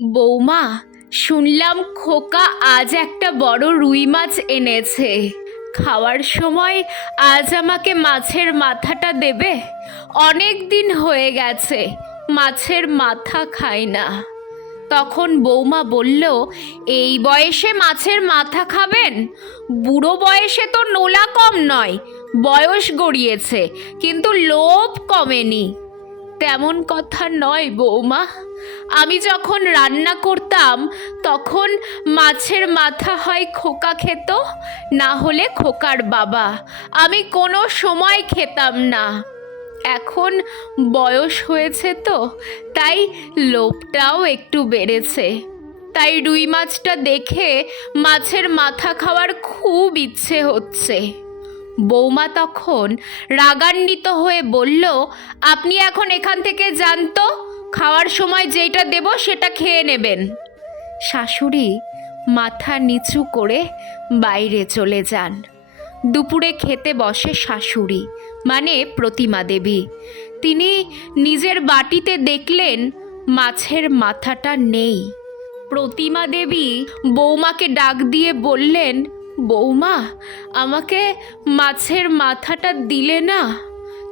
বৌমা, শুনলাম খোকা আজ একটা বড় রুই মাছ এনেছে। খাওয়ার সময় আজ আমাকে মাছের মাথাটা দেবে। অনেক দিন হয়ে গেছে, মাছের মাথা খাই না। তখন বৌমা বলল, এই বয়সে মাছের মাথা খাবেন? বুড়ো বয়সে তো নোলা কম নয়, বয়স গড়িয়েছে, কিন্তু লোভ কমেনি। তেমন কথা নয়, বৌমা। আমি যখন রান্না করতাম, তখন মাছের মাথা হয় খোকা খেত, না হলে খোকার বাবা। আমি কোনো সময় খেতাম না। এখন বয়স হয়েছে তো, তাই লোভটাও একটু বেড়েছে। তাই রুই মাছটা দেখে মাছের মাথা খাওয়ার খুব ইচ্ছে হচ্ছে। বৌমা তখন রাগান্বিত হয়ে বলল, আপনি এখন এখান থেকে যান তো, খাওয়ার সময় যেটা দেব সেটা খেয়ে নেবেন। শাশুড়ি মাথা নিচু করে বাইরে চলে যান। দুপুরে খেতে বসে শাশুড়ি মানে প্রতিমা দেবী। তিনি নিজের বাটিতে দেখলেন মাছের মাথাটা নেই। প্রতিমা দেবী বৌমাকে ডাক দিয়ে বললেন বৌমা, আমাকে মাছের মাথাটা দিলে না?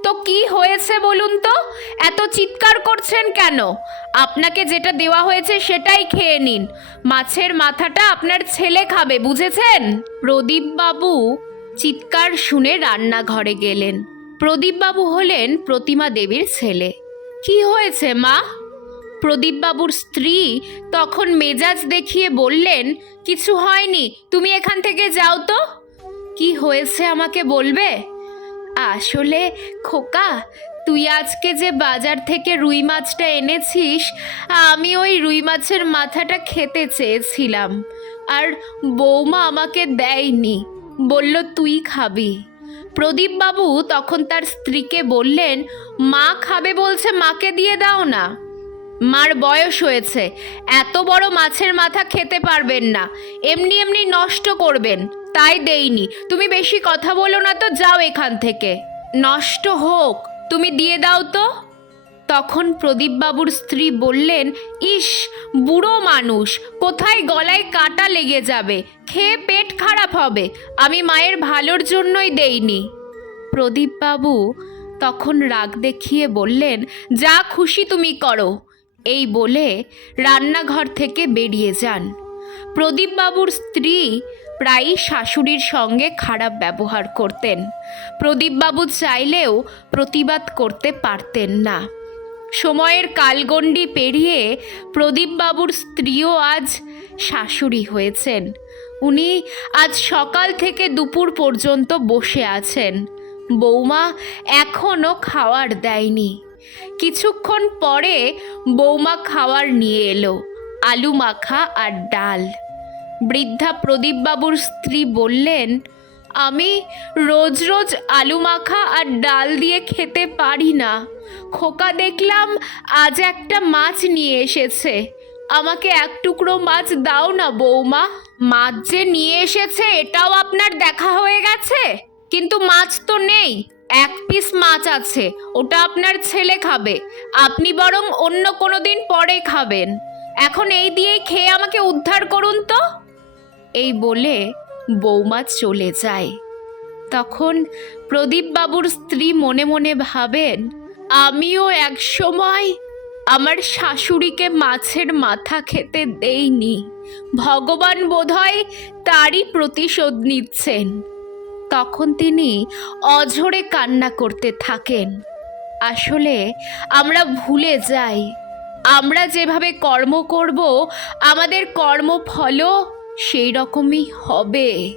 তো কি হয়েছে বলুন তো? এত চিৎকার করছেন কেন? আপনাকে যেটা দেওয়া হয়েছে সেটাই খেয়ে নিন। মাছের মাথাটা আপনার ছেলে খাবে, বুঝেছেন? প্রদীপ বাবু চিৎকার শুনে রান্নাঘরে গেলেন। প্রদীপবাবু হলেন প্রতিমা দেবীর ছেলে। কি হয়েছে মা? প্রদীপবাবুর স্ত্রী তখন মেজাজ দেখিয়ে বললেন, কিছু হয়নি, তুমি এখান থেকে যাও তো। কি হয়েছে আমাকে বলবে? আসলে খোকা, তুই আজকে যে বাজার থেকে রুই মাছটা এনেছিস, আমি ওই রুই মাছের মাথাটা খেতে চেয়েছিলাম, আর বৌমা আমাকে দেয়নি। বলল, তুই খাবি। প্রদীপবাবু তখন তার স্ত্রীকে বললেন, মা খাবে বলছে, মাকে দিয়ে দাও না। মার বয়স হয়েছে। এত বড় মাছের মাথা খেতে পারবেন না। এমনি এমনি নষ্ট করবেন। তাই দেইনি। তুমি বেশি কথা বলো না তো, যাও এখান থেকে। নষ্ট হোক, তুমি দিয়ে দাও তো। তখন প্রদীপবাবুর স্ত্রী বললেন, ইস, বুড়ো মানুষ, কোথায় গলায় কাটা লেগে যাবে? খেয়ে পেট খারাপ হবে। আমি মায়ের ভালোর জন্যই দেইনি। প্রদীপবাবু তখন রাগ দেখিয়ে বললেন, যা খুশি তুমি করো। এই বলে রান্নাঘর থেকে বেরিয়ে যান। প্রদীপবাবুর স্ত্রী প্রায়ই শাশুড়ির সঙ্গে খারাপ ব্যবহার করতেন। প্রদীপবাবু চাইলেও প্রতিবাদ করতে পারতেন না। সময়ের কালগণ্ডি পেরিয়ে প্রদীপবাবুর স্ত্রীও আজ শাশুড়ি হয়েছেন। উনি আজ সকাল থেকে দুপুর পর্যন্ত বসে আছেন। বৌমা এখনও খাওয়ার দেয়নি। কিছুক্ষণ পরে বৌমা খাওয়ার নিয়ে এলো, আলু মাখা আর ডাল। বৃদ্ধা প্রদীপবাবুর স্ত্রী বললেন, আমি রোজ রোজ আলু মাখা আর ডাল দিয়ে খেতে পারি না। খোকা দেখলাম আজ একটা মাছ নিয়ে এসেছে। আমাকে এক টুকরো মাছ দাও না বৌমা। মাছ যে নিয়ে এসেছে, এটাও আপনার দেখা হয়ে গেছে? কিন্তু মাছ তো নেই। এক পিস মাছ আছে, ওটা আপনার ছেলে খাবে। আপনি বরং অন্য কোনো দিন পরে খাবেন। এখন এই দিয়েই খেয়ে আমাকে উদ্ধার করুন তো। এই বলে বৌমা চলে যায়। তখন প্রদীপবাবুর স্ত্রী মনে মনে ভাবেন, আমিও এক সময় আমার শাশুড়িকে মাছের মাথা খেতে দেইনি। ভগবান বোধহয় তারই প্রতিশোধ নিচ্ছেন। তখন তিনি অঝরে কান্না করতে থাকেন। আসলে আমরা ভুলে যাই। আমরা যেভাবে কর্ম করব, আমাদের কর্মফলও সেই রকমই হবে।